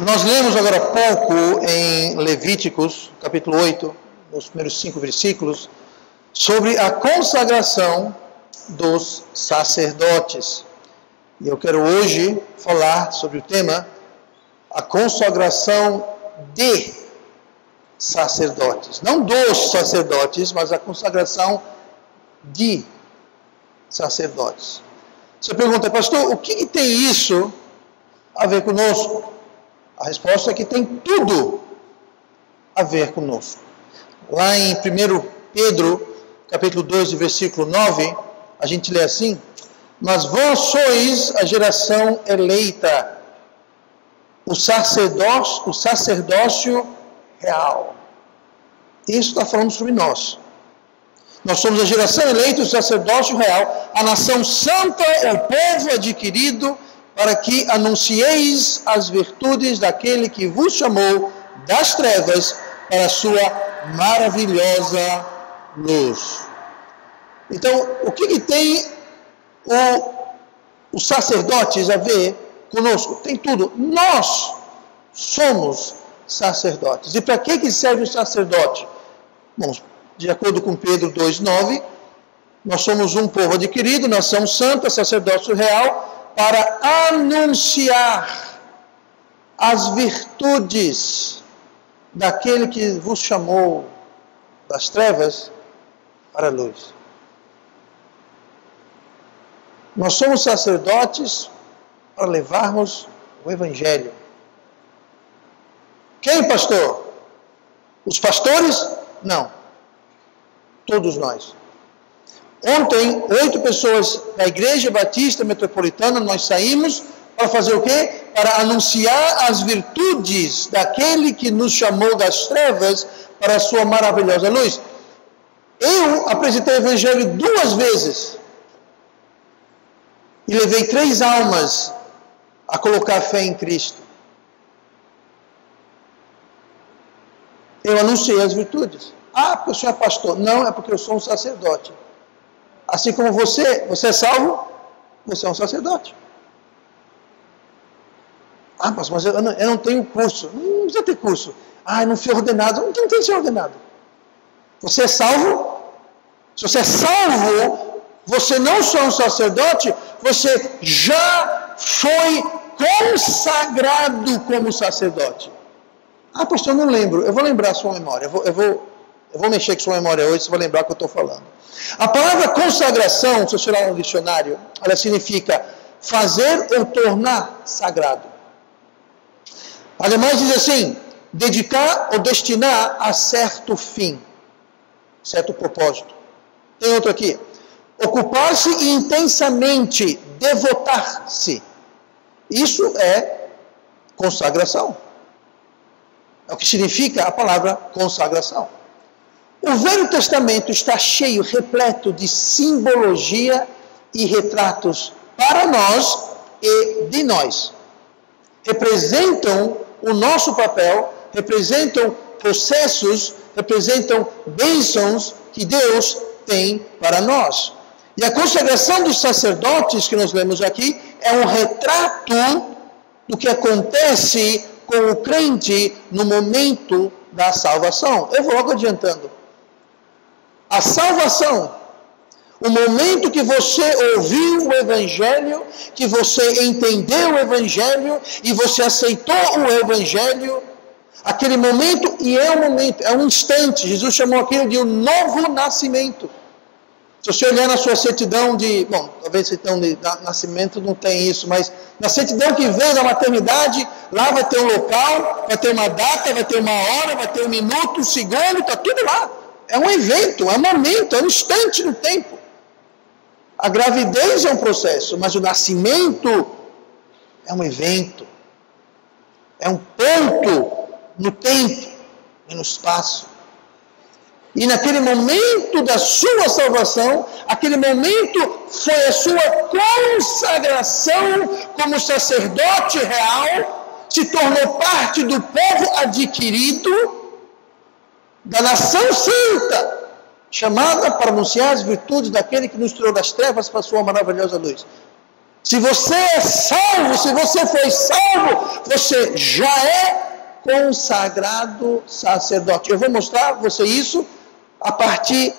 Nós lemos agora há pouco em Levíticos, capítulo 8, nos primeiros 5 versículos, sobre a consagração dos sacerdotes. E eu quero hoje falar sobre o tema, a consagração de sacerdotes. Não dos sacerdotes, mas a consagração de sacerdotes. Você pergunta, pastor, o que tem isso a ver conosco? A resposta é que tem tudo a ver conosco. Lá em 1 Pedro, capítulo 2, versículo 9, a gente lê assim: mas vós sois a geração eleita, o sacerdócio real. Isso está falando sobre nós. Nós somos a geração eleita, o sacerdócio real, a nação santa, o povo adquirido, para que anuncieis as virtudes daquele que vos chamou das trevas para a sua maravilhosa luz. Então, o que tem os sacerdotes a ver conosco? Tem tudo. Nós somos sacerdotes. E para que serve o sacerdote? Bom, de acordo com Pedro 2,9, nós somos um povo adquirido, nação santa, sacerdócio real, para anunciar as virtudes daquele que vos chamou das trevas para a luz. Nós somos sacerdotes para levarmos o Evangelho. Quem, pastor? Os pastores? Não. Todos nós. Ontem, 8 pessoas da Igreja Batista Metropolitana, nós saímos para fazer o quê? Para anunciar as virtudes daquele que nos chamou das trevas para a sua maravilhosa luz. Eu apresentei o Evangelho 2 vezes. E levei 3 almas a colocar fé em Cristo. Eu anunciei as virtudes. Ah, porque o senhor é pastor. Não, é porque eu sou um sacerdote. Assim como você é salvo, você é um sacerdote. Ah, mas eu não tenho curso. Não precisa ter curso. Ah, eu não fui ordenado. Não tem que ser ordenado. Você é salvo? Se você é salvo, você não só é um sacerdote, você já foi consagrado como sacerdote. Ah, pastor, eu não lembro. Eu vou lembrar a sua memória. Eu vou mexer com a sua memória hoje, você vai lembrar o que eu estou falando. A palavra consagração, se você olhar no dicionário, ela significa fazer ou tornar sagrado. Ademais diz assim, dedicar ou destinar a certo fim, certo propósito. Tem outro aqui. Ocupar-se intensamente, devotar-se. Isso é consagração. É o que significa a palavra consagração. O Velho Testamento está cheio, repleto de simbologia e retratos para nós e de nós. Representam o nosso papel, representam processos, representam bênçãos que Deus tem para nós. E a consagração dos sacerdotes que nós lemos aqui é um retrato do que acontece com o crente no momento da salvação. Eu vou logo adiantando. A salvação, o momento que você ouviu o Evangelho, que você entendeu o Evangelho e você aceitou o Evangelho, aquele momento, e é um momento, é um instante, Jesus chamou aquilo de um novo nascimento. Se você olhar na sua certidão talvez certidão de nascimento não tem isso, mas na certidão que vem da maternidade, lá vai ter um local, vai ter uma data, vai ter uma hora, vai ter um minuto, um segundo, está tudo lá. É um evento, é um momento, é um instante no tempo. A gravidez é um processo, mas o nascimento é um evento. É um ponto no tempo e no espaço. E naquele momento da sua salvação, aquele momento foi a sua consagração como sacerdote real, se tornou parte do povo adquirido, da nação santa, chamada para anunciar as virtudes daquele que nos tirou das trevas para a sua maravilhosa luz. Se você é salvo, se você foi salvo, você já é consagrado sacerdote. Eu vou mostrar para você isso a partir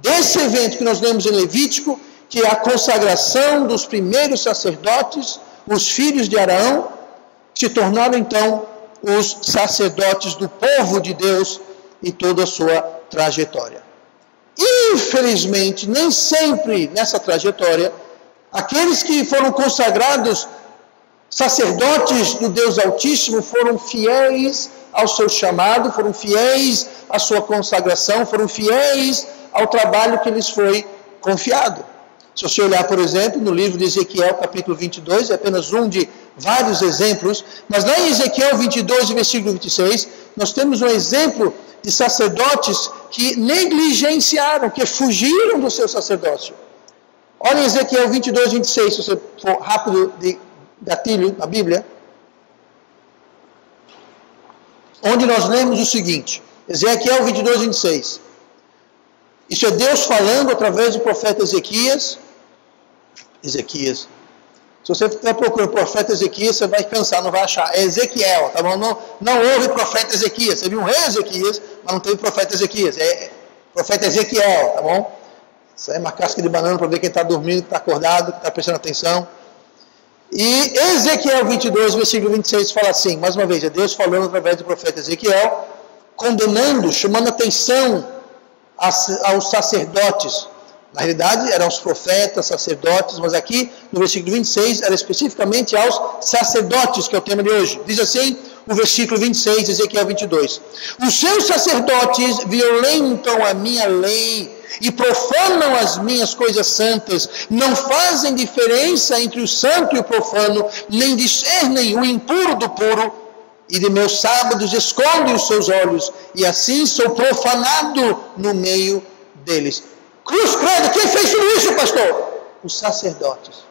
desse evento que nós lemos em Levítico, que é a consagração dos primeiros sacerdotes, os filhos de Arão, que se tornaram então os sacerdotes do povo de Deus e toda a sua trajetória. Infelizmente, nem sempre nessa trajetória, aqueles que foram consagrados sacerdotes do Deus Altíssimo foram fiéis ao seu chamado, foram fiéis à sua consagração, foram fiéis ao trabalho que lhes foi confiado. Se você olhar, por exemplo, no livro de Ezequiel, capítulo 22, é apenas um de vários exemplos, mas lá em Ezequiel 22, versículo 26, nós temos um exemplo de sacerdotes que negligenciaram, que fugiram do seu sacerdócio. Olha em Ezequiel 22, 26, se você for rápido de gatilho na Bíblia, onde nós lemos o seguinte, Ezequiel 22, 26. Isso é Deus falando através do profeta Ezequias. Se você estiver procurando o profeta Ezequias, você vai cansar, não vai achar. É Ezequiel, tá bom? Não houve profeta Ezequias. Você viu um rei Ezequias, mas não teve profeta Ezequias. É profeta Ezequiel, tá bom? Isso aí é uma casca de banana para ver quem está dormindo, quem está acordado, quem está prestando atenção. E Ezequiel 22, versículo 26 fala assim, mais uma vez, é Deus falando através do profeta Ezequiel, condenando, chamando atenção aos sacerdotes. Na realidade, eram os profetas, sacerdotes, mas aqui, no versículo 26, era especificamente aos sacerdotes, que é o tema de hoje. Diz assim, o versículo 26 de Ezequiel 22. Os seus sacerdotes violentam a minha lei e profanam as minhas coisas santas, não fazem diferença entre o santo e o profano, nem discernem o impuro do puro, e de meus sábados escondem os seus olhos, e assim sou profanado no meio deles. Cruz credo, quem fez tudo isso, pastor? Os sacerdotes.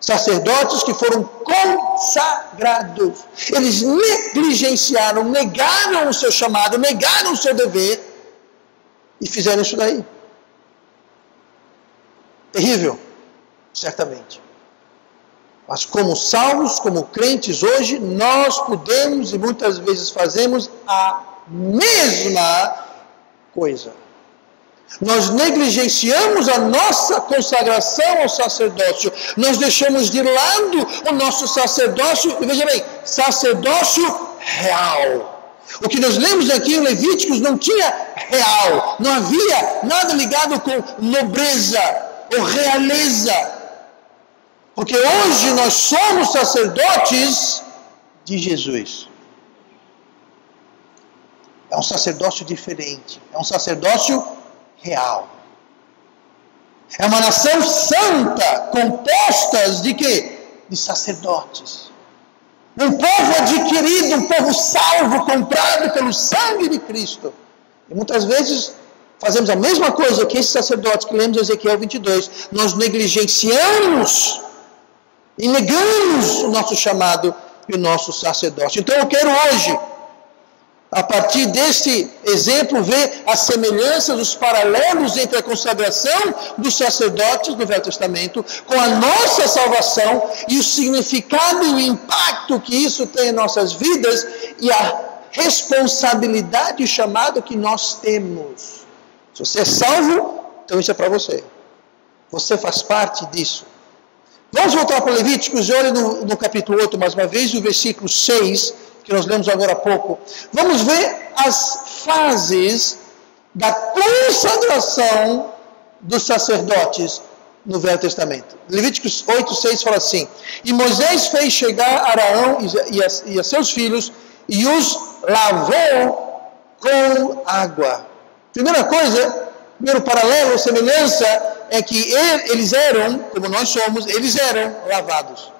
Sacerdotes que foram consagrados. Eles negligenciaram, negaram o seu chamado, negaram o seu dever e fizeram isso daí. Terrível, certamente. Mas como salvos, como crentes hoje, nós podemos e muitas vezes fazemos a mesma coisa. Nós negligenciamos a nossa consagração ao sacerdócio. Nós deixamos de lado o nosso sacerdócio, e veja bem, sacerdócio real. O que nós lemos aqui em Levíticos não tinha real, não havia nada ligado com nobreza ou realeza. Porque hoje nós somos sacerdotes de Jesus. É um sacerdócio diferente, é um sacerdócio real. É uma nação santa, compostas de quê? De sacerdotes. Um povo adquirido, um povo salvo, comprado pelo sangue de Cristo. E muitas vezes fazemos a mesma coisa que esses sacerdotes que lemos em Ezequiel 22. Nós negligenciamos e negamos o nosso chamado e o nosso sacerdócio. Então eu quero hoje, a partir deste exemplo, ver a semelhança dos paralelos entre a consagração dos sacerdotes do Velho Testamento com a nossa salvação e o significado e o impacto que isso tem em nossas vidas e a responsabilidade e chamado que nós temos. Se você é salvo, então isso é para você. Você faz parte disso. Vamos voltar para Levíticos, olhe no capítulo 8 mais uma vez, o versículo 6, que nós lemos agora há pouco. Vamos ver as fases da consagração dos sacerdotes no Velho Testamento. Levíticos 8, 6 fala assim: E Moisés fez chegar Arão e a seus filhos e os lavou com água. Primeira coisa, primeiro paralelo, semelhança, é que eles eram, como nós somos, eles eram lavados.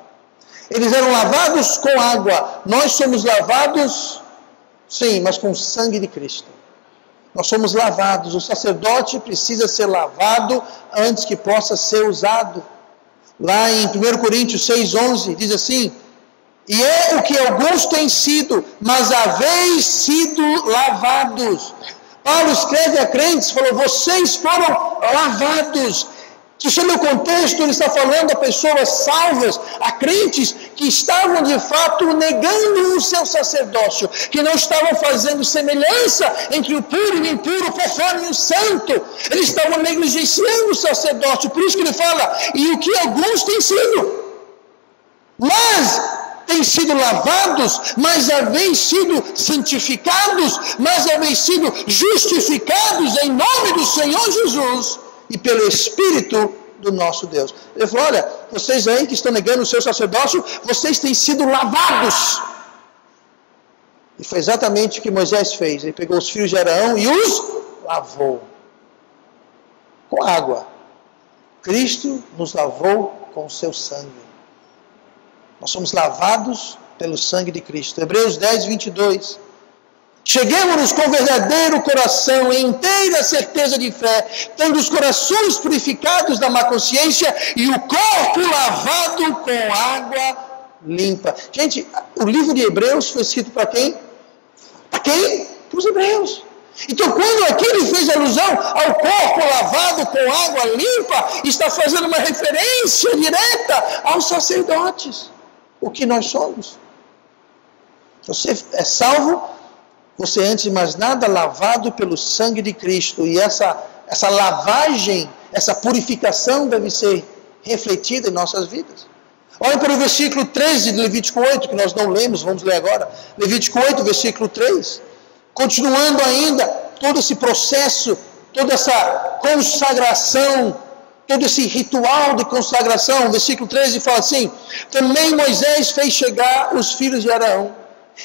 Eles eram lavados com água. Nós somos lavados, sim, mas com o sangue de Cristo. Nós somos lavados. O sacerdote precisa ser lavado antes que possa ser usado. Lá em 1 Coríntios 6,11 diz assim: E é o que alguns têm sido, mas haveis sido lavados. Paulo escreve a crentes, falou: vocês foram lavados. Se sob o contexto ele está falando a pessoas salvas, a crentes que estavam de fato negando o seu sacerdócio, que não estavam fazendo semelhança entre o puro e o impuro, o profano e o santo. Eles estavam negligenciando o sacerdócio, por isso que ele fala, e o que alguns têm sido. Mas têm sido lavados, mas haveis sido santificados, mas haveis sido justificados em nome do Senhor Jesus e pelo Espírito do nosso Deus. Ele falou, olha, vocês aí que estão negando o seu sacerdócio, vocês têm sido lavados. E foi exatamente o que Moisés fez. Ele pegou os filhos de Arão e os lavou com água. Cristo nos lavou com o seu sangue. Nós somos lavados pelo sangue de Cristo. Hebreus 10, 22. Cheguemos-nos com verdadeiro coração e inteira certeza de fé, tendo os corações purificados da má consciência e o corpo lavado com água limpa. Gente, o livro de Hebreus foi escrito para quem? Para quem? Para os hebreus. Então, quando aqui ele fez alusão ao corpo lavado com água limpa, está fazendo uma referência direta aos sacerdotes. O que nós somos. Você é salvo, você antes de mais nada lavado pelo sangue de Cristo. E essa lavagem, essa purificação deve ser refletida em nossas vidas. Olhem para o versículo 13 de Levítico 8, que nós não lemos, vamos ler agora. Levítico 8, versículo 3. Continuando ainda todo esse processo, toda essa consagração, todo esse ritual de consagração. Versículo 13 fala assim: também Moisés fez chegar os filhos de Arão,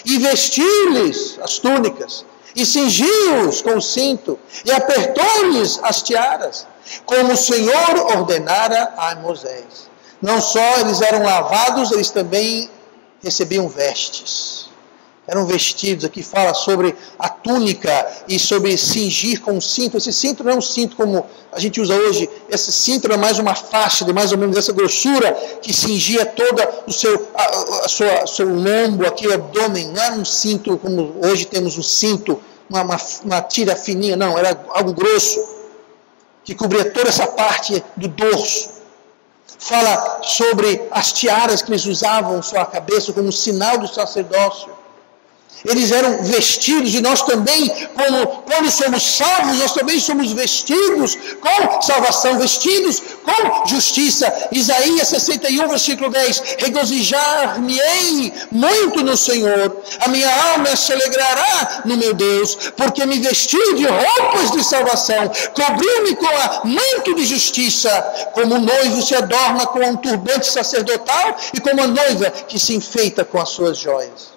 e vestiu-lhes as túnicas, e cingiu-os com o cinto, e apertou-lhes as tiaras, como o Senhor ordenara a Moisés. Não só eles eram lavados, eles também recebiam vestes. Eram vestidos, aqui fala sobre a túnica e sobre cingir com o cinto. Esse cinto não é um cinto como a gente usa hoje. Esse cinto era mais uma faixa de mais ou menos essa grossura que cingia todo o seu lombo, aqui o abdômen. Não era um cinto como hoje temos um cinto, uma tira fininha, não. Era algo grosso que cobria toda essa parte do dorso. Fala sobre as tiaras que eles usavam em sua cabeça como sinal do sacerdócio. Eles eram vestidos, e nós também, quando somos salvos, nós também somos vestidos com salvação, vestidos com justiça. Isaías 61, versículo 10, regozijar-me-ei muito no Senhor, a minha alma se alegrará no meu Deus, porque me vestiu de roupas de salvação, cobriu-me com a manto de justiça, como o noivo se adorna com um turbante sacerdotal, e como a noiva que se enfeita com as suas joias.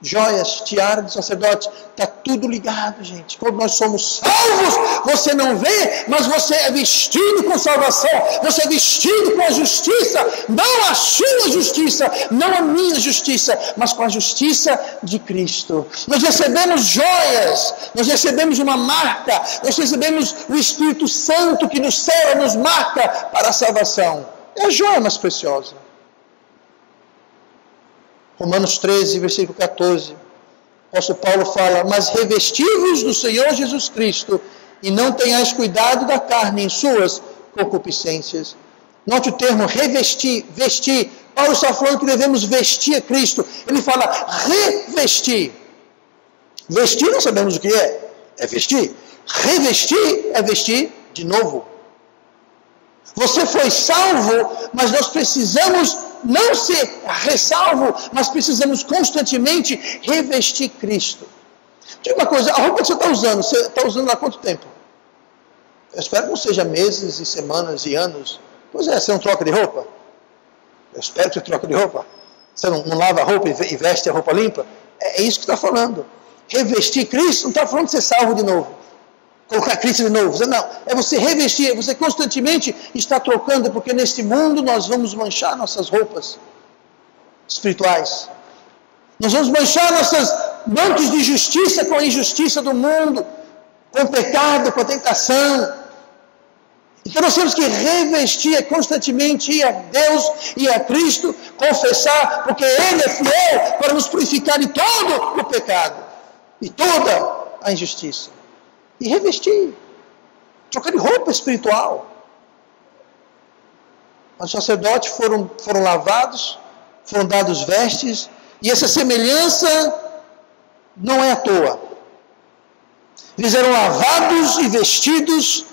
Joias, tiara de sacerdote, está tudo ligado, gente. Quando nós somos salvos, você não vê, mas você é vestido com salvação, você é vestido com a justiça, não a sua justiça, não a minha justiça, mas com a justiça de Cristo. Nós recebemos joias, nós recebemos uma marca, nós recebemos o Espírito Santo que nos sela, nos marca para a salvação. É a joia mais preciosa. Romanos 13, versículo 14, o apóstolo Paulo fala: mas revesti-vos do Senhor Jesus Cristo, e não tenhais cuidado da carne em suas concupiscências. Note o termo revestir, vestir. Paulo está falando que devemos vestir a Cristo. Ele fala revestir. Vestir não sabemos o que é vestir. Revestir é vestir de novo. Você foi salvo, mas nós precisamos não ser ressalvo, mas precisamos constantemente revestir Cristo. Diga uma coisa, a roupa que você está usando há quanto tempo? Eu espero que não seja meses e semanas e anos. Pois é, você não troca de roupa? Eu espero que você troque de roupa. Você não lava a roupa e veste a roupa limpa? É isso que está falando. Revestir Cristo não está falando de ser salvo de novo. Colocar Cristo de novo. Não, é você revestir, você constantemente está trocando, porque neste mundo nós vamos manchar nossas roupas espirituais. Nós vamos manchar nossos mantos de justiça com a injustiça do mundo, com o pecado, com a tentação. Então nós temos que revestir constantemente, ir a Deus e a Cristo, confessar, porque Ele é fiel para nos purificar de todo o pecado e toda a injustiça. E revestir, trocar de roupa espiritual. Os sacerdotes foram lavados, foram dados vestes, e essa semelhança não é à toa. Eles eram lavados e vestidos,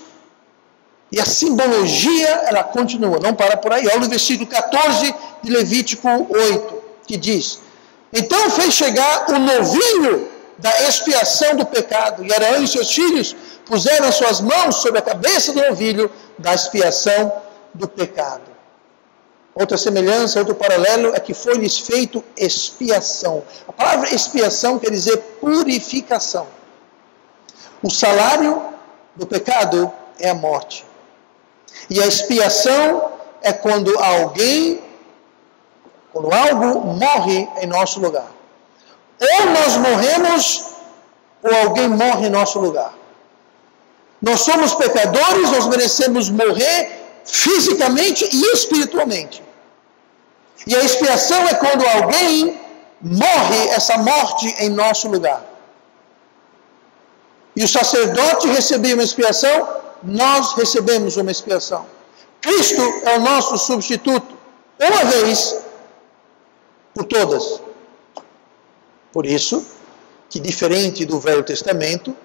e a simbologia, ela continua, não para por aí. Olha o versículo 14 de Levítico 8, que diz: então fez chegar o novilho da expiação do pecado, e Arão e seus filhos puseram as suas mãos sobre a cabeça do novilho da expiação do pecado. Outra semelhança, outro paralelo é que foi-lhes feito expiação. A palavra expiação quer dizer purificação. O salário do pecado é a morte. E a expiação é quando algo morre em nosso lugar. Ou nós morremos, ou alguém morre em nosso lugar. Nós somos pecadores, nós merecemos morrer fisicamente e espiritualmente. E a expiação é quando alguém morre, essa morte em nosso lugar. E o sacerdote recebia uma expiação, nós recebemos uma expiação. Cristo é o nosso substituto, uma vez por todas. Por isso, que diferente do Velho Testamento,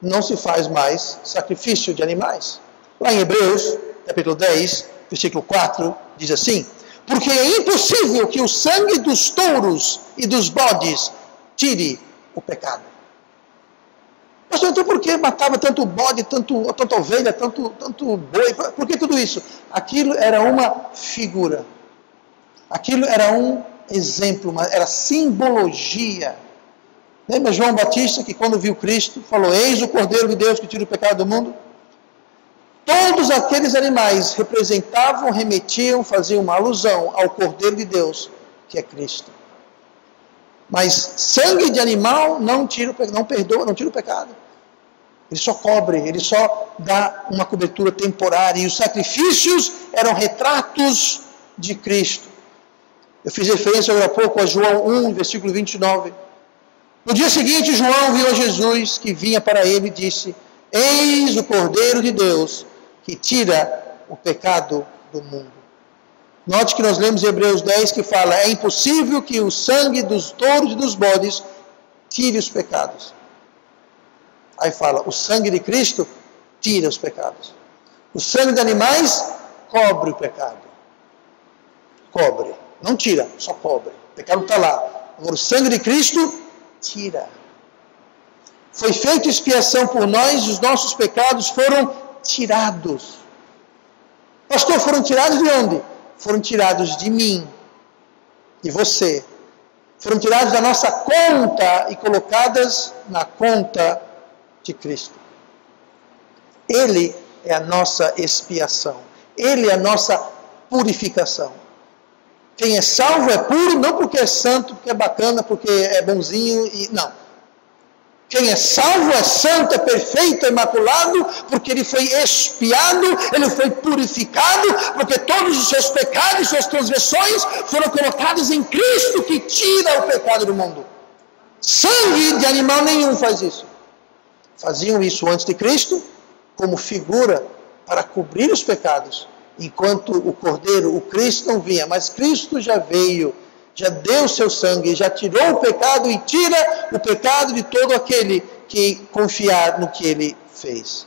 não se faz mais sacrifício de animais. Lá em Hebreus, capítulo 10, versículo 4, diz assim: porque é impossível que o sangue dos touros e dos bodes tire o pecado. Mas então por que matava tanto bode, tanta ovelha, tanto boi? Por que tudo isso? Aquilo era uma figura. Aquilo era um exemplo, era simbologia. Lembra João Batista, que quando viu Cristo, falou: eis o Cordeiro de Deus que tira o pecado do mundo? Todos aqueles animais representavam, remetiam, faziam uma alusão ao Cordeiro de Deus, que é Cristo. Mas sangue de animal não tira o pecado. Ele só cobre, ele só dá uma cobertura temporária. E os sacrifícios eram retratos de Cristo. Eu fiz referência agora há pouco a João 1, versículo 29. No dia seguinte, João viu a Jesus que vinha para ele e disse: eis o Cordeiro de Deus que tira o pecado do mundo. Note que nós lemos em Hebreus 10 que fala: é impossível que o sangue dos touros e dos bodes tire os pecados. Aí fala: o sangue de Cristo tira os pecados. O sangue de animais cobre o pecado. Cobre. Não tira, só cobre. O pecado está lá. Agora o sangue de Cristo tira. Foi feita expiação por nós e os nossos pecados foram tirados. Pastor, foram tirados de onde? Foram tirados de mim, de você. Foram tirados da nossa conta e colocadas na conta de Cristo. Ele é a nossa expiação. Ele é a nossa purificação. Quem é salvo é puro, não porque é santo, porque é bacana, porque é bonzinho, não. Quem é salvo é santo, é perfeito, é imaculado, porque ele foi expiado, ele foi purificado, porque todos os seus pecados, suas transgressões foram colocados em Cristo, que tira o pecado do mundo. Sangue de animal nenhum faz isso. Faziam isso antes de Cristo, como figura para cobrir os pecados, enquanto o Cordeiro, o Cristo, não vinha. Mas Cristo já veio, já deu o seu sangue, já tirou o pecado e tira o pecado de todo aquele que confiar no que ele fez.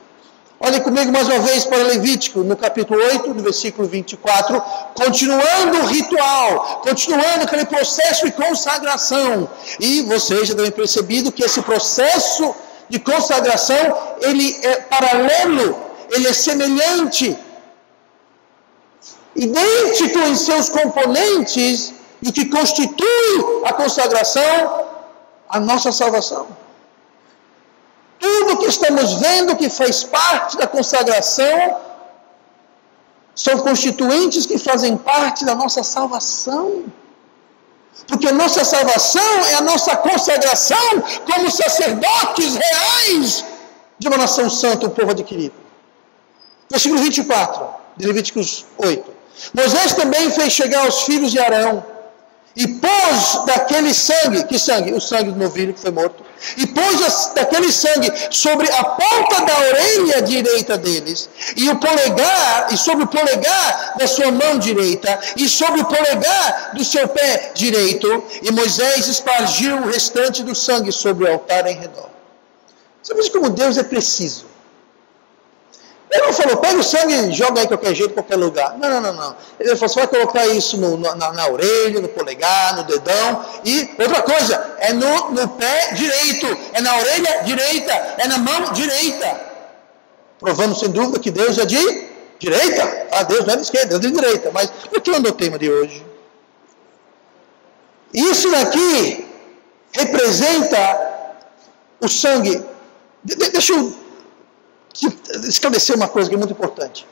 Olhem comigo mais uma vez para Levítico, no capítulo 8, no versículo 24, continuando o ritual, continuando aquele processo de consagração. E vocês já devem percebido que esse processo de consagração, ele é paralelo, ele é semelhante, idêntico em seus componentes, e que constitui a consagração, a nossa salvação. Tudo que estamos vendo que faz parte da consagração, são constituintes que fazem parte da nossa salvação. Porque a nossa salvação é a nossa consagração como sacerdotes reais de uma nação santa, um povo adquirido. Versículo 24, de Levíticos 8. Moisés também fez chegar aos filhos de Arão e pôs daquele sangue, que sangue? O sangue do novilho que foi morto, e pôs daquele sangue sobre a ponta da orelha direita deles, e sobre o polegar da sua mão direita, e sobre o polegar do seu pé direito, e Moisés espargiu o restante do sangue sobre o altar em redor. Você vê como Deus é preciso. Ele não falou, pega o sangue e joga aí de qualquer jeito, em qualquer lugar. Não. Ele falou, você vai colocar isso na orelha, no polegar, no dedão. E outra coisa, é no pé direito, é na orelha direita, é na mão direita. Provando sem dúvida que Deus é de direita. Ah, Deus não é de esquerda, Deus é de direita. Mas por que é o tema de hoje? Isso daqui representa o sangue. Deixa eu esclarecer uma coisa que é muito importante.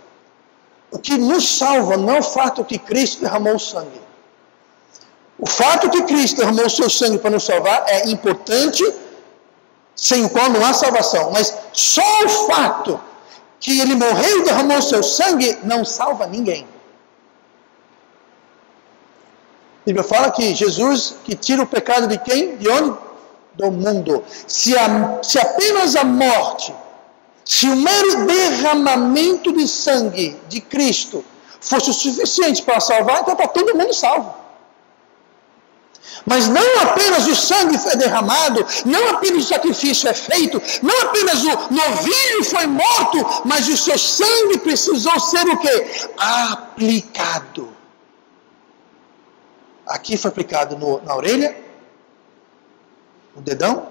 O que nos salva não é o fato que Cristo derramou o sangue. O fato que Cristo derramou o seu sangue para nos salvar é importante, sem o qual não há salvação. Mas só o fato que ele morreu e derramou o seu sangue não salva ninguém. A Bíblia fala que Jesus que tira o pecado de quem? De onde? Do mundo. Se apenas a morte, se o mero derramamento de sangue de Cristo fosse o suficiente para salvar, então está todo mundo salvo. Mas não apenas o sangue foi derramado, não apenas o sacrifício é feito, não apenas o novilho foi morto, mas o seu sangue precisou ser o quê? Aplicado. Aqui foi aplicado na orelha, no dedão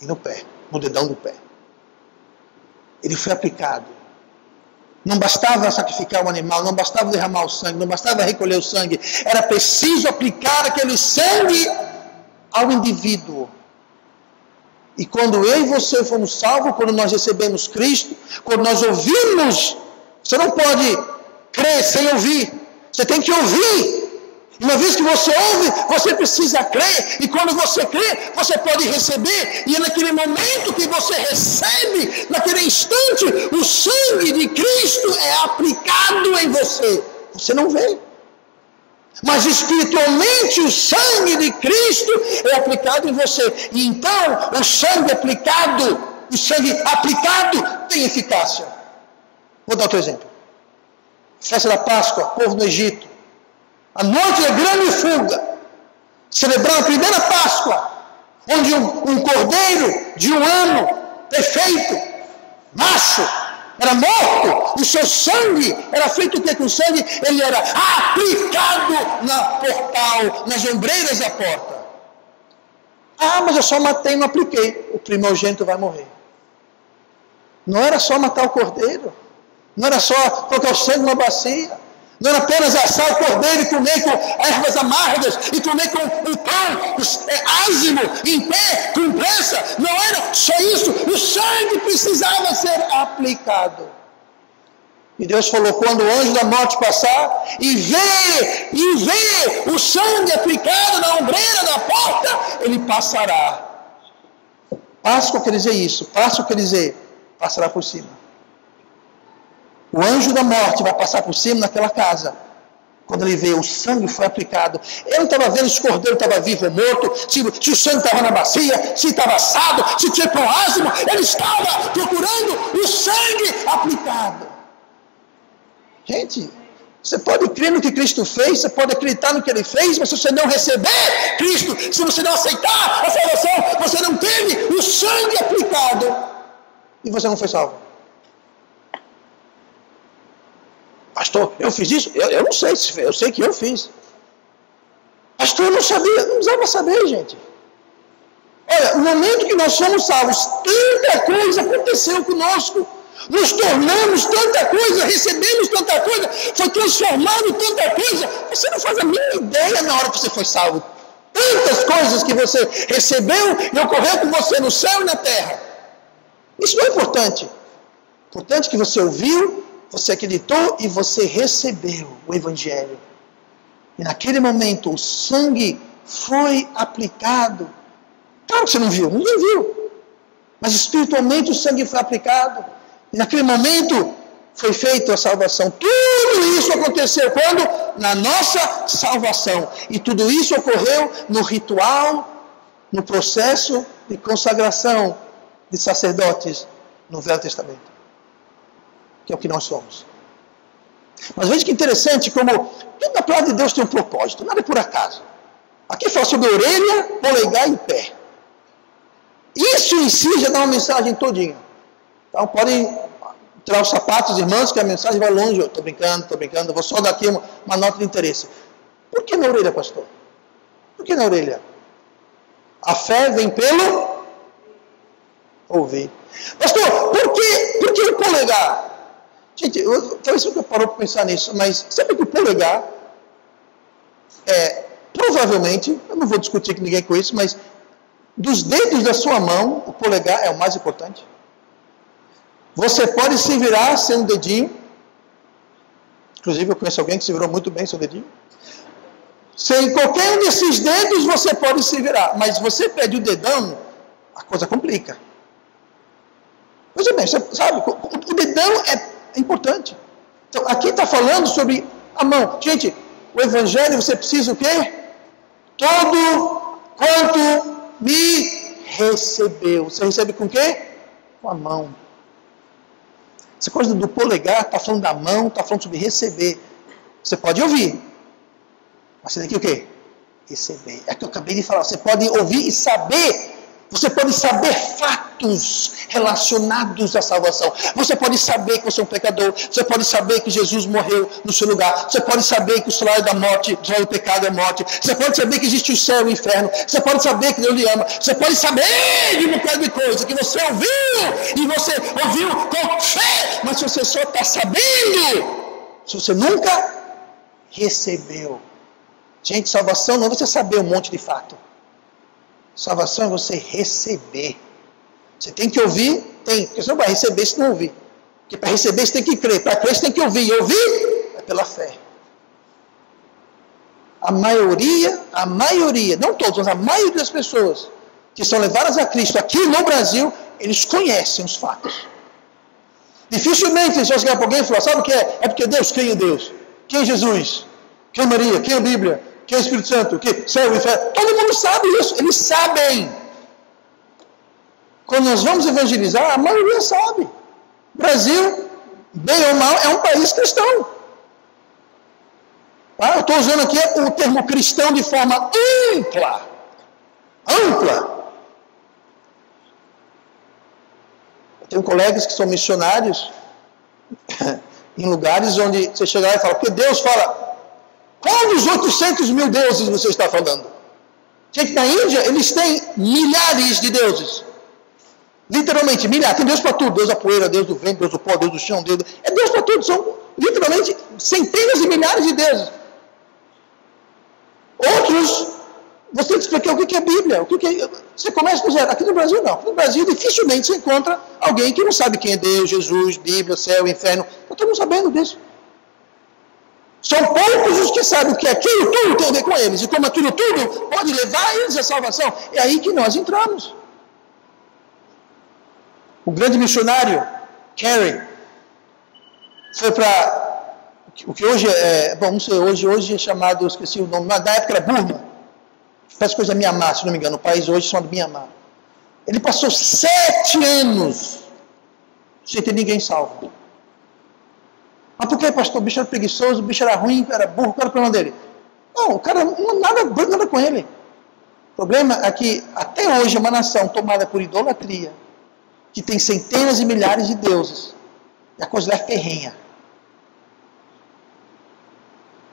e no pé, no dedão do pé. Ele foi aplicado. Não bastava sacrificar um animal, não bastava derramar o sangue, não bastava recolher o sangue. Era preciso aplicar aquele sangue ao indivíduo. E quando eu e você fomos salvos, quando nós recebemos Cristo, quando nós ouvimos, você não pode crer sem ouvir. Você tem que ouvir. Uma vez que você ouve, você precisa crer, e quando você crê, você pode receber, e é naquele momento que você recebe, naquele instante, o sangue de Cristo é aplicado em você. Você não vê. Mas espiritualmente o sangue de Cristo é aplicado em você. E então, o sangue aplicado tem eficácia. Vou dar outro exemplo. Festa da Páscoa, povo no Egito. A noite da grande fuga, celebrando a primeira Páscoa, onde um cordeiro de um ano, perfeito, macho, era morto, o seu sangue era feito o que com o sangue? Ele era aplicado na portal, nas ombreiras da porta. Ah, mas eu só matei e não apliquei. O primogênito vai morrer. Não era só matar o cordeiro, não era só colocar o sangue numa bacia. Não era apenas assar o cordeiro e comer com ervas amargas, e comer com o pão ázimo, em pé, com pressa. Não era só isso. O sangue precisava ser aplicado. E Deus falou, quando o anjo da morte passar, e ver o sangue aplicado na ombreira da porta, ele passará. Páscoa quer dizer isso. Páscoa quer dizer, passará por cima. O anjo da morte vai passar por cima naquela casa. Quando ele vê o sangue foi aplicado. Ele não estava vendo se o cordeiro estava vivo ou morto, se o sangue estava na bacia, se estava assado, se tinha pão ázimo. Ele estava procurando o sangue aplicado. Gente, você pode crer no que Cristo fez, você pode acreditar no que Ele fez, mas se você não receber Cristo, se você não aceitar a salvação, você não teve o sangue aplicado e você não foi salvo. Pastor, eu fiz isso? Eu não sei, eu sei que eu fiz. Pastor, eu não sabia, não precisava saber, gente. Olha, no momento que nós somos salvos, tanta coisa aconteceu conosco. Nos tornamos tanta coisa, recebemos tanta coisa, foi transformado tanta coisa. Você não faz a mínima ideia na hora que você foi salvo. Tantas coisas que você recebeu e ocorreu com você no céu e na terra. Isso não é importante. Importante que você ouviu, você acreditou e você recebeu o Evangelho. E naquele momento o sangue foi aplicado. Claro que você não viu, ninguém viu. Mas espiritualmente o sangue foi aplicado. E naquele momento foi feita a salvação. Tudo isso aconteceu quando? Na nossa salvação. E tudo isso ocorreu no ritual, no processo de consagração de sacerdotes no Velho Testamento, que é o que nós somos. Mas veja que interessante como tudo na palavra de Deus tem um propósito, nada é por acaso. Aqui fala sobre orelha, polegar e pé. Isso em si já dá uma mensagem todinha. Então podem tirar os sapatos, irmãos, que a mensagem vai longe. Estou brincando, vou só dar aqui uma nota de interesse. Por que na orelha, pastor? Por que na orelha? A fé vem pelo ouvir. Pastor, por que o polegar? Gente, talvez você parou para pensar nisso, mas sabe que o polegar provavelmente, eu não vou discutir com ninguém com isso, mas dos dedos da sua mão, o polegar é o mais importante. Você pode se virar sem um dedinho. Inclusive, eu conheço alguém que se virou muito bem sem o dedinho. Sem qualquer um desses dedos, você pode se virar. Mas você perde o dedão, a coisa complica. Veja bem, você sabe, o dedão é importante. Então, aqui está falando sobre a mão. Gente, o Evangelho, você precisa o quê? Todo quanto me recebeu. Você recebe com o quê? Com a mão. Essa coisa do polegar está falando da mão, está falando sobre receber. Você pode ouvir. Mas você tem que o quê? Receber. É que eu acabei de falar. Você pode ouvir e saber. Você pode saber fatos relacionados à salvação. Você pode saber que você é um pecador. Você pode saber que Jesus morreu no seu lugar. Você pode saber que o salário da morte, o salário do pecado é morte. Você pode saber que existe o céu e o inferno. Você pode saber que Deus lhe ama. Você pode saber de um bocado de coisa que você ouviu. E você ouviu com fé. Mas se você só está sabendo, se você nunca recebeu. Gente, salvação não é você saber um monte de fato. Salvação é você receber. Você tem que ouvir? Tem. Porque você não vai receber se não ouvir. Porque para receber você tem que crer. Para crer você tem que ouvir. E ouvir é pela fé. A maioria, não todos, mas a maioria das pessoas que são levadas a Cristo aqui no Brasil, eles conhecem os fatos. Dificilmente eles vão chegar para alguém e falar, sabe o que é? É porque Deus, quem é Deus? Quem é Jesus? Quem é Maria? Quem é a Bíblia? Quem é o Espírito Santo? O que? Céu e inferno. Todo mundo sabe isso. Eles sabem. Quando nós vamos evangelizar, a maioria sabe. O Brasil, bem ou mal, é um país cristão. Eu estou usando aqui o termo cristão de forma ampla. Ampla. Eu tenho colegas que são missionários em lugares onde você chega lá e fala, porque Deus fala... Qual dos 800 mil deuses você está falando? Gente, na Índia, eles têm milhares de deuses. Literalmente, milhares. Tem Deus para tudo. Deus da poeira, Deus do vento, Deus do pó, Deus do chão, Deus... É Deus para tudo. São, literalmente, centenas de milhares de deuses. Outros, você tem que explicar o que é Bíblia. Você começa do zero. Aqui no Brasil, não. Aqui no Brasil, dificilmente você encontra alguém que não sabe quem é Deus, Jesus, Bíblia, céu, inferno. Está todo mundo sabendo disso. São poucos os que sabem o que aquilo tudo tem a ver com eles. E como aquilo tudo pode levar eles à salvação. É aí que nós entramos. O grande missionário, Carey, foi para o que hoje é, bom, não sei, hoje é chamado, eu esqueci o nome, mas na época era Burma. Faz coisa Mianmar, se não me engano. O país hoje chama de Mianmar. Ele passou 7 anos sem ter ninguém salvo. Mas por que, pastor? O bicho era preguiçoso, o bicho era ruim, era burro, qual era o problema dele? Não, o cara não nada com ele. O problema é que até hoje é uma nação tomada por idolatria, que tem centenas e milhares de deuses, e a coisa é ferrenha.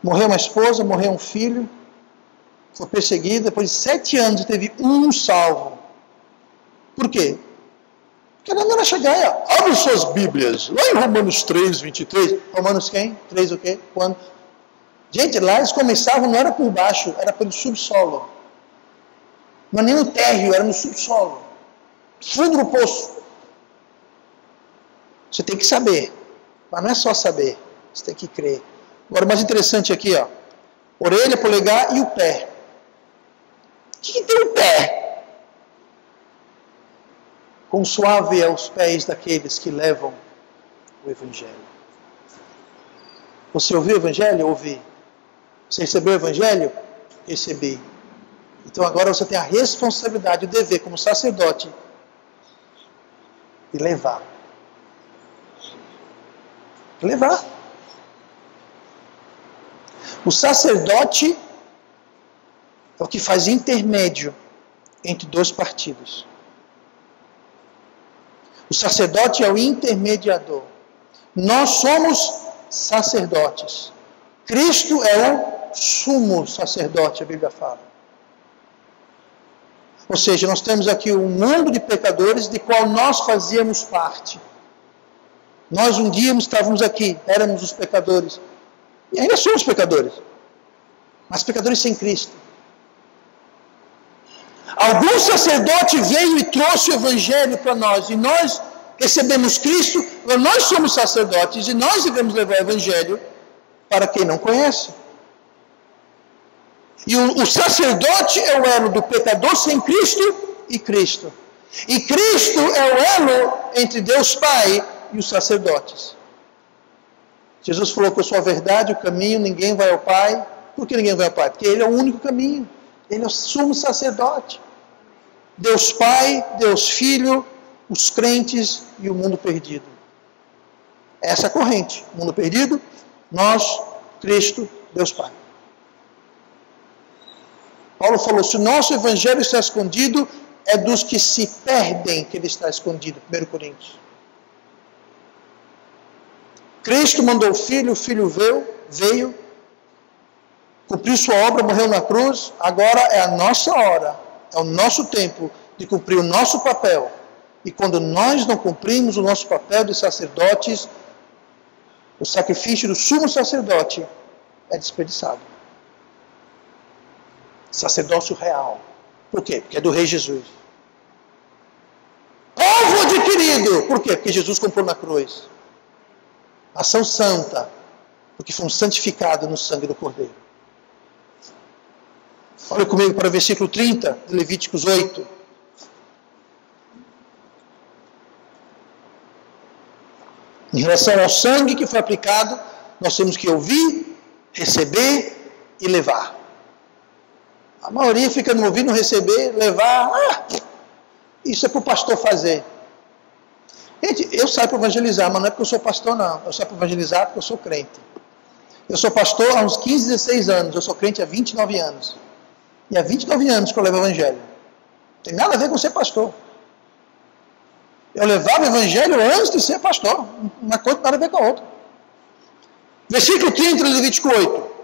Morreu uma esposa, morreu um filho, foi perseguido, depois de 7 anos teve um salvo. Por quê? Porque não era chegar e abre suas Bíblias, lá em Romanos 3, 23. Romanos quem? 3 o quê? Quando? Gente, lá eles começavam, não era por baixo, era pelo subsolo. Não era nem no térreo, era no subsolo. Fundo do poço. Você tem que saber. Mas não é só saber, você tem que crer. Agora, o mais interessante aqui, ó. Orelha, polegar e o pé. O que tem o pé? Quão suave é os pés daqueles que levam o Evangelho. Você ouviu o Evangelho? Ouvi. Você recebeu o Evangelho? Recebi. Então agora você tem a responsabilidade, o dever como sacerdote de levar. Levar. O sacerdote é o que faz intermédio entre dois partidos. O sacerdote é o intermediador. Nós somos sacerdotes. Cristo é o sumo sacerdote, a Bíblia fala. Ou seja, nós temos aqui um mundo de pecadores de qual nós fazíamos parte. Nós um dia estávamos aqui, éramos os pecadores. E ainda somos pecadores. Mas pecadores sem Cristo. Algum sacerdote veio e trouxe o Evangelho para nós. E nós recebemos Cristo. Nós somos sacerdotes e nós devemos levar o Evangelho para quem não conhece. E o sacerdote é o elo do pecador sem Cristo e Cristo. E Cristo é o elo entre Deus Pai e os sacerdotes. Jesus falou que eu sou a verdade, o caminho, ninguém vai ao Pai. Por que ninguém vai ao Pai? Porque Ele é o único caminho. Ele é o sumo sacerdote. Deus Pai, Deus Filho, os crentes e o mundo perdido. Essa é a corrente. Mundo perdido, nós, Cristo, Deus Pai. Paulo falou, se o nosso evangelho está escondido, é dos que se perdem que ele está escondido. 1 Coríntios. Cristo mandou o Filho veio, cumpriu sua obra, morreu na cruz, agora é a nossa hora, é o nosso tempo de cumprir o nosso papel. E quando nós não cumprimos o nosso papel de sacerdotes, o sacrifício do sumo sacerdote é desperdiçado. Sacerdócio real. Por quê? Porque é do Rei Jesus. Povo adquirido. Por quê? Porque Jesus comprou na cruz. Ação santa. Porque fomos santificados no sangue do Cordeiro. Olha comigo para o versículo 30 de Levíticos 8. Em relação ao sangue que foi aplicado, nós temos que ouvir, receber e levar. A maioria fica no ouvir, não receber, levar. Isso é para o pastor fazer. Gente, eu saio para evangelizar, mas não é porque eu sou pastor, não. Eu saio para evangelizar porque eu sou crente. Eu sou pastor há uns 15, 16 anos. Eu sou crente há 29 anos. E há 29 anos que eu levo o evangelho. Não tem nada a ver com ser pastor. Eu levava o evangelho antes de ser pastor. Uma coisa não tem nada a ver com a outra. Versículo 30 de Levítico 8.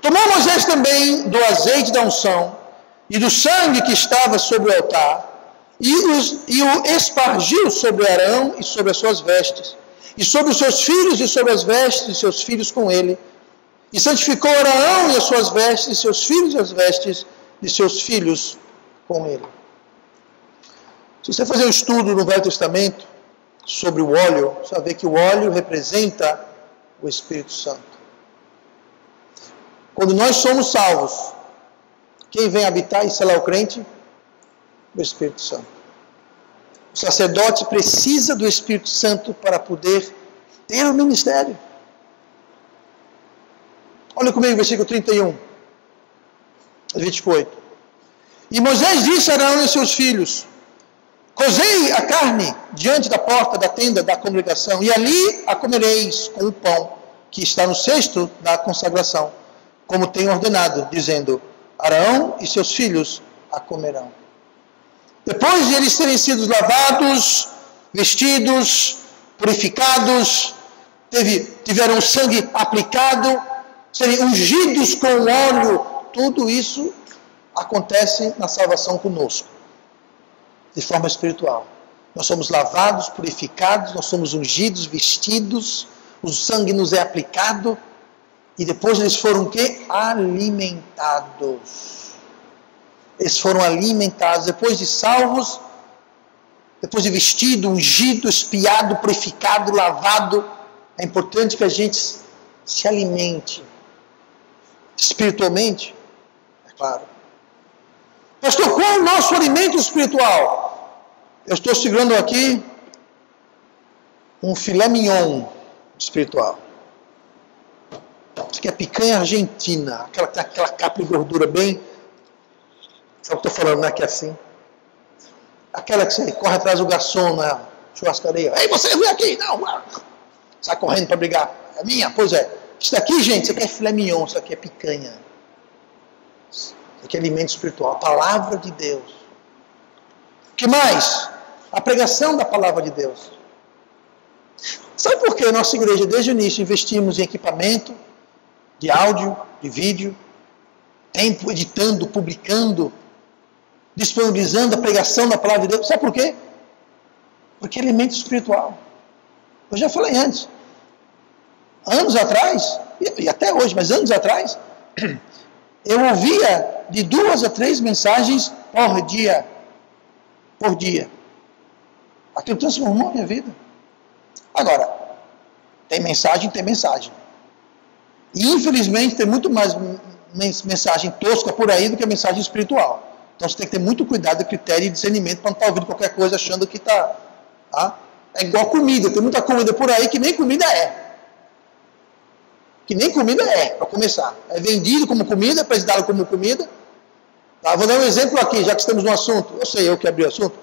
Tomou Moisés também do azeite da unção e do sangue que estava sobre o altar e o espargiu sobre Arão e sobre as suas vestes e sobre os seus filhos e sobre as vestes de seus filhos com ele. E santificou Arão e as suas vestes, e seus filhos e as vestes de seus filhos com ele. Se você fazer um estudo no Velho Testamento sobre o óleo, você vai ver que o óleo representa o Espírito Santo. Quando nós somos salvos, quem vem habitar e selar o crente? O Espírito Santo. O sacerdote precisa do Espírito Santo para poder ter o ministério. Olha comigo o versículo 31, Levítico 8. E Moisés disse a Arão e seus filhos: cozei a carne diante da porta da tenda da congregação, e ali a comereis com o pão que está no cesto da consagração, como tenho ordenado, dizendo: Arão e seus filhos a comerão. Depois de eles terem sido lavados, vestidos, purificados, tiveram o sangue aplicado, serem ungidos com óleo, tudo isso acontece na salvação conosco, de forma espiritual. Nós somos lavados, purificados, nós somos ungidos, vestidos, o sangue nos é aplicado, e depois eles foram o quê? Alimentados. Eles foram alimentados, depois de salvos, depois de vestido, ungido, espiado, purificado, lavado. É importante que a gente se alimente espiritualmente, é claro. Pastor, qual é o nosso alimento espiritual? Eu estou segurando aqui um filé mignon espiritual. Isso aqui é picanha argentina, aquela que tem aquela capa de gordura bem... Sabe o que eu estou falando, né? Que é assim. Aquela que você corre atrás do garçom na churrascaria. Ei, você vem aqui! Não, sai correndo para brigar. É minha? Pois é. Isso daqui, gente, isso aqui é filé mignon, isso aqui é picanha. Isso aqui é alimento espiritual, a palavra de Deus. O que mais? A pregação da palavra de Deus. Sabe por que a nossa igreja, desde o início, investimos em equipamento de áudio, de vídeo, tempo editando, publicando, disponibilizando a pregação da palavra de Deus? Sabe por quê? Porque é alimento espiritual. Eu já falei antes. Anos atrás, e até hoje, mas anos atrás, eu ouvia de 2 a 3 mensagens por dia. Por dia. Aquilo transformou a minha vida. Agora, tem mensagem. E infelizmente tem muito mais mensagem tosca por aí do que mensagem espiritual. Então você tem que ter muito cuidado, critério e discernimento para não estar ouvindo qualquer coisa achando que está... Tá? É igual comida, tem muita comida por aí que nem comida é. Que nem comida é, para começar. É vendido como comida, é apresentado como comida. Tá? Vou dar um exemplo aqui, já que estamos no assunto. Eu sei, eu que abri o assunto.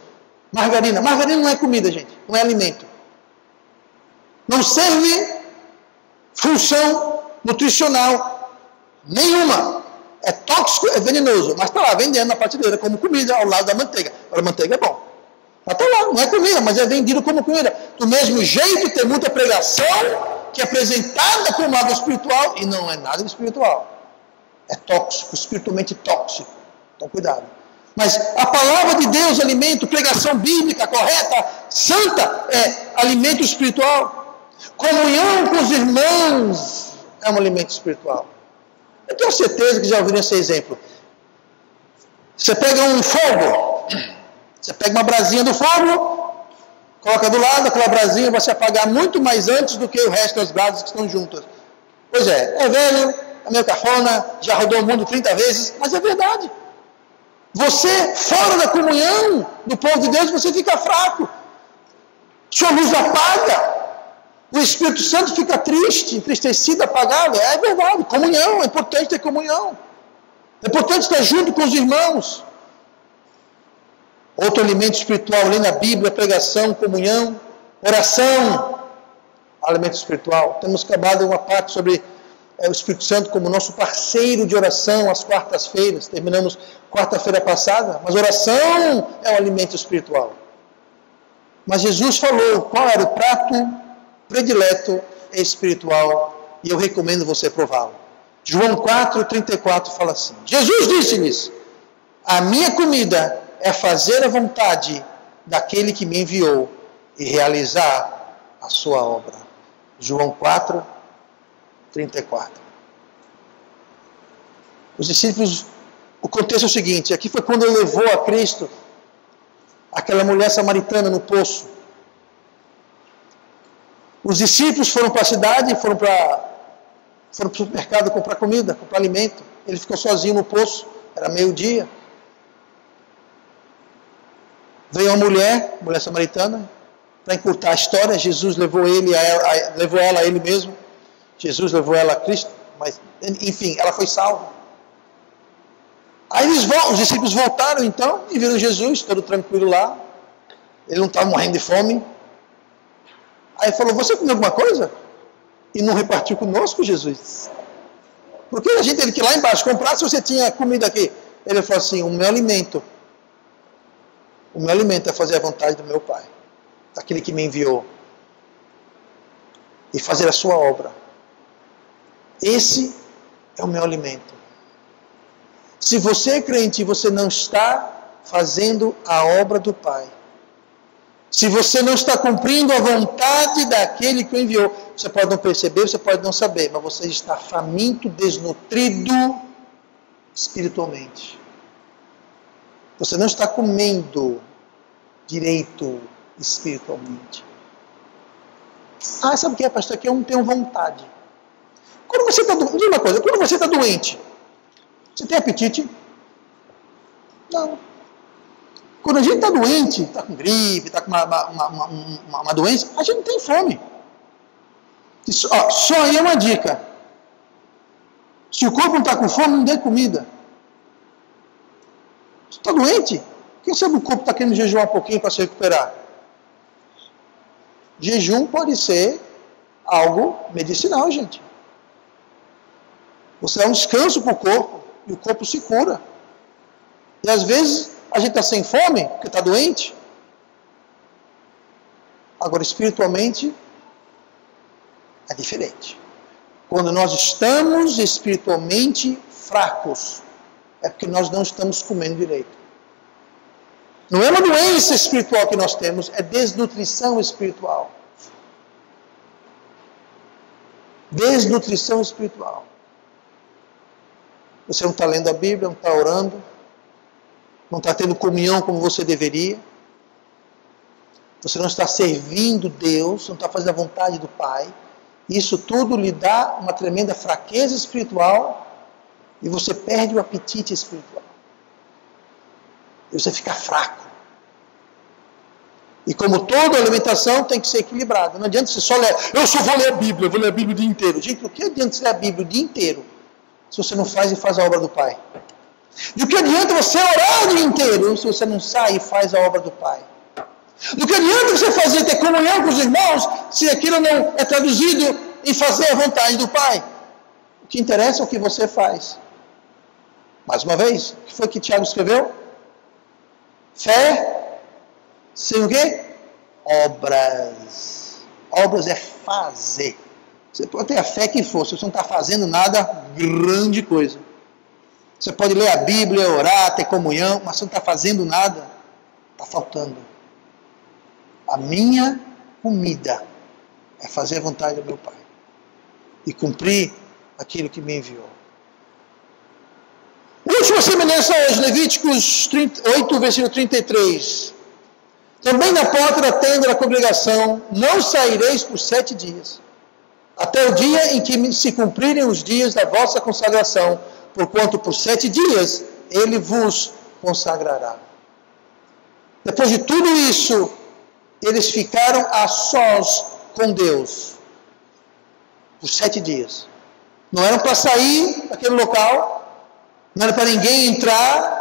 Margarina. Margarina não é comida, gente. Não é alimento. Não serve função nutricional nenhuma. É tóxico, é venenoso. Mas está lá vendendo na prateleira como comida ao lado da manteiga. Agora, a manteiga é bom. Mas está lá, não é comida, mas é vendido como comida. Do mesmo jeito, tem muita pregação que é apresentada como algo espiritual e não é nada espiritual. É tóxico, espiritualmente tóxico. Então, cuidado. Mas a palavra de Deus, alimento, pregação bíblica correta, santa, é alimento espiritual. Comunhão com os irmãos é um alimento espiritual. Eu tenho certeza que já ouviram esse exemplo. Você pega um fogo, você pega uma brasinha do fogo, coloca do lado, aquela brasinha vai se apagar muito mais antes do que o resto das brasas que estão juntas. Pois é velho, é meio cafona, já rodou o mundo 30 vezes, mas é verdade. Você, fora da comunhão do povo de Deus, você fica fraco. Sua luz apaga. O Espírito Santo fica triste, entristecido, apagado. É verdade, comunhão, é importante ter comunhão. É importante estar junto com os irmãos. Outro alimento espiritual, além da Bíblia, pregação, comunhão, oração, alimento espiritual. Temos acabado uma parte sobre o Espírito Santo como nosso parceiro de oração às quartas-feiras. Terminamos quarta-feira passada, mas oração é um alimento espiritual. Mas Jesus falou qual era o prato predileto espiritual, e eu recomendo você prová-lo. João 4,34 fala assim: Jesus disse-lhes: a minha comida é fazer a vontade daquele que me enviou e realizar a sua obra. João 4,34. Os discípulos, o contexto é o seguinte: aqui foi quando ele levou a Cristo aquela mulher samaritana no poço. Os discípulos foram para a cidade, foram para o supermercado comprar comida, comprar alimento. Ele ficou sozinho no poço, era meio-dia. Veio uma mulher samaritana, para encurtar a história. Jesus levou ela a ele mesmo. Jesus levou ela a Cristo, mas enfim, ela foi salva. Aí os discípulos voltaram então e viram Jesus todo tranquilo lá. Ele não estava morrendo de fome. Aí falou: você comeu alguma coisa? E não repartiu conosco, Jesus? Porque a gente teve que ir lá embaixo comprar se você tinha comida aqui. Ele falou assim: o meu alimento é fazer a vontade do meu Pai, daquele que me enviou, e fazer a sua obra. Esse é o meu alimento. Se você é crente e você não está fazendo a obra do Pai, se você não está cumprindo a vontade daquele que o enviou, você pode não perceber, você pode não saber, mas você está faminto, desnutrido espiritualmente. Você não está comendo direito espiritualmente. Ah, sabe o que é, pastor? Que eu não tenho vontade. Quando você está doente, diga uma coisa, quando você está doente, você tem apetite? Não. Quando a gente está doente, está com gripe, está com uma doença, a gente não tem fome. Só aí é uma dica. Se o corpo não está com fome, não dê comida. Você está doente? Quem sabe o corpo está querendo jejuar um pouquinho para se recuperar? Jejum pode ser algo medicinal, gente. Você dá um descanso para o corpo e o corpo se cura. E às vezes a gente está sem fome porque está doente. Agora, espiritualmente, é diferente. Quando nós estamos espiritualmente fracos, é porque nós não estamos comendo direito. Não é uma doença espiritual que nós temos, é desnutrição espiritual. Desnutrição espiritual. Você não está lendo a Bíblia, não está orando, não está tendo comunhão como você deveria. Você não está servindo Deus, não está fazendo a vontade do Pai. Isso tudo lhe dá uma tremenda fraqueza espiritual e você perde o apetite espiritual. E você fica fraco. E como toda alimentação tem que ser equilibrada. Não adianta você só ler, eu só vou ler a Bíblia, eu vou ler a Bíblia o dia inteiro. Gente, o que adianta você ler a Bíblia o dia inteiro se você não faz e faz a obra do Pai? E o que adianta você orar o dia inteiro se você não sai e faz a obra do Pai? Do que adianta você ter comunhão com os irmãos se aquilo não é traduzido em fazer a vontade do Pai? O que interessa é o que você faz. Mais uma vez, o que foi que Tiago escreveu? Fé sem o quê? Obras. Obras é fazer. Você pode ter a fé que for, se você não está fazendo nada, grande coisa. Você pode ler a Bíblia, orar, ter comunhão, mas se não está fazendo nada, está faltando. A minha comida é fazer a vontade do meu Pai e cumprir aquilo que me enviou. Última semelhança hoje, Levíticos 8, versículo 33. Também na porta da tenda da congregação não saireis por 7 dias, até o dia em que se cumprirem os dias da vossa consagração, porquanto por 7 dias ele vos consagrará. Depois de tudo isso, eles ficaram a sós com Deus por 7 dias. Não eram para sair daquele local, não era para ninguém entrar,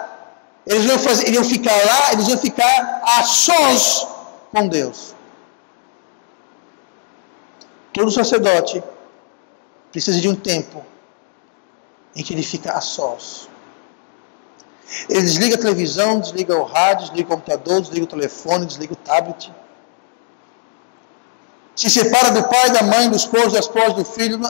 eles iriam ficar lá, eles iam ficar a sós com Deus. Todo sacerdote precisa de um tempo em que ele fica a sós. Ele desliga a televisão, desliga o rádio, desliga o computador, desliga o telefone, desliga o tablet. Se separa do pai, da mãe, do esposo, da esposa, do filho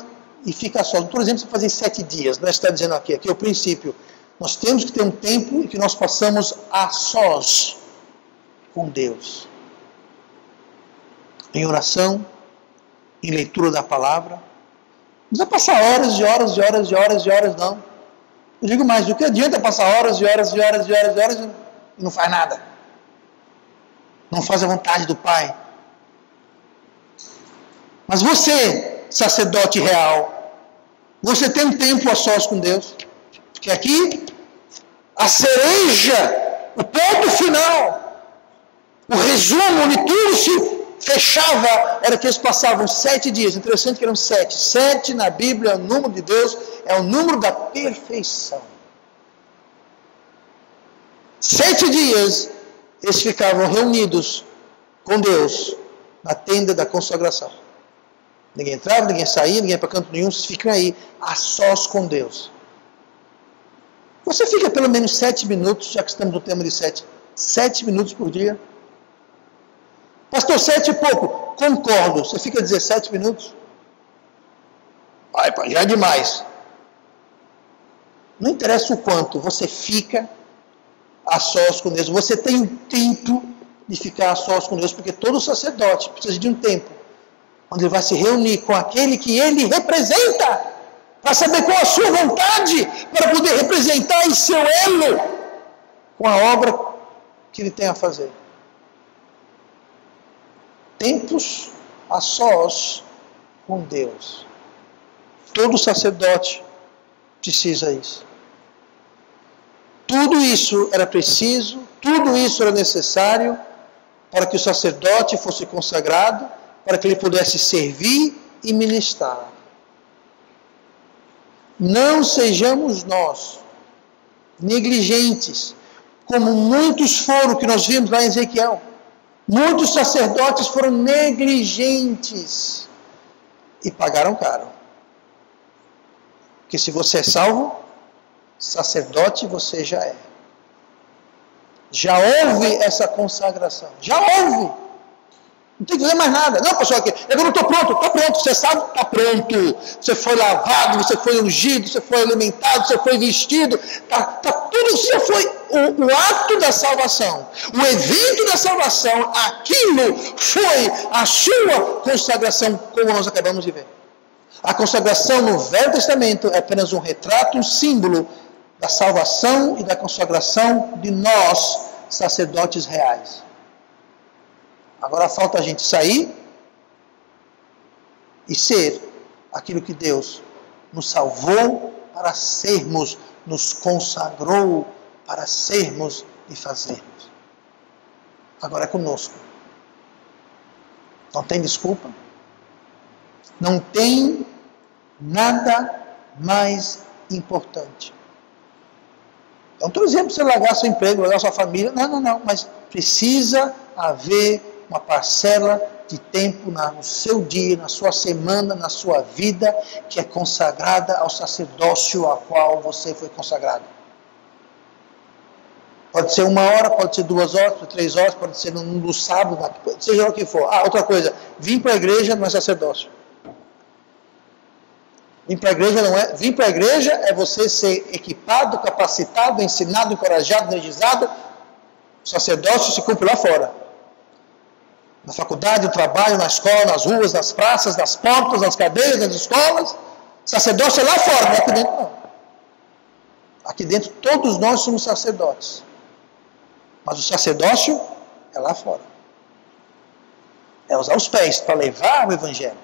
e fica só. Por exemplo, você fazer 7 dias, não é? Está dizendo aqui é o princípio. Nós temos que ter um tempo em que nós passamos a sós com Deus. Em oração, em leitura da palavra. Não precisa passar horas e horas e horas e horas e horas, não. Eu digo mais, o que adianta passar horas e horas e horas e horas e horas e não faz nada? Não faz a vontade do Pai. Mas você, sacerdote real, você tem um tempo a sós com Deus. Porque aqui, a cereja, o ponto final, o resumo onde tudo se fechava, era que eles passavam 7 dias. Interessante que eram 7. 7 na Bíblia, o número de Deus, é o número da perfeição. 7 dias, eles ficavam reunidos com Deus na tenda da consagração. Ninguém entrava, ninguém saía, ninguém ia para canto nenhum, vocês ficam aí, a sós com Deus. Você fica pelo menos 7 minutos, já que estamos no tema de 7. 7 minutos por dia. Pastor, 7 e pouco. Concordo. Você fica 17 minutos? Ai, pai, já é demais. Não interessa o quanto, você fica a sós com Deus. Você tem um tempo de ficar a sós com Deus, porque todo sacerdote precisa de um tempo onde ele vai se reunir com aquele que ele representa, para saber qual a sua vontade, para poder representar em seu elo com a obra que ele tem a fazer. Tempos a sós com Deus. Todo sacerdote precisa isso. Tudo isso era preciso, tudo isso era necessário para que o sacerdote fosse consagrado, para que ele pudesse servir e ministrar. não sejamos nós negligentes, como muitos foram, que nós vimos lá em Ezequiel. Muitos sacerdotes foram negligentes e pagaram caro. Porque se você é salvo, sacerdote você já é. Já houve essa consagração. Já houve. Não tem que fazer mais nada. Não, pastor, eu não estou pronto. Está pronto. Você sabe? Está pronto. Você foi lavado, você foi ungido, você foi alimentado, você foi vestido. Está tudo. Você foi o ato da salvação. O evento da salvação. Aquilo foi a sua consagração, como nós acabamos de ver. A consagração no Velho Testamento é apenas um retrato, um símbolo da salvação e da consagração de nós, sacerdotes reais. Agora falta a gente sair e ser aquilo que Deus nos salvou para sermos, nos consagrou para sermos e fazermos. Agora é conosco. Não tem desculpa. Não tem nada mais importante. Não estou dizendo para você largar seu emprego, largar sua família. Não. Mas precisa haver uma parcela de tempo no seu dia, na sua semana, na sua vida, que é consagrada ao sacerdócio a qual você foi consagrado. Pode ser 1 hora, pode ser 2 horas, pode ser 3 horas, pode ser no sábado, seja o que for. Outra coisa, vir para a igreja não é sacerdócio. Vir para a igreja é você ser equipado, capacitado, ensinado, encorajado, energizado. O sacerdócio se cumpre lá fora. Na faculdade, no trabalho, na escola, nas ruas, nas praças, nas portas, nas cadeias, nas escolas. Sacerdócio é lá fora, não é aqui dentro não. Aqui dentro todos nós somos sacerdotes. Mas o sacerdócio é lá fora. É usar os pés para levar o evangelho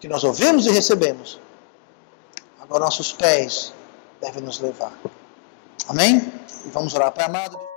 que nós ouvimos e recebemos. Agora nossos pés devem nos levar. Amém? E vamos orar. Pai amado.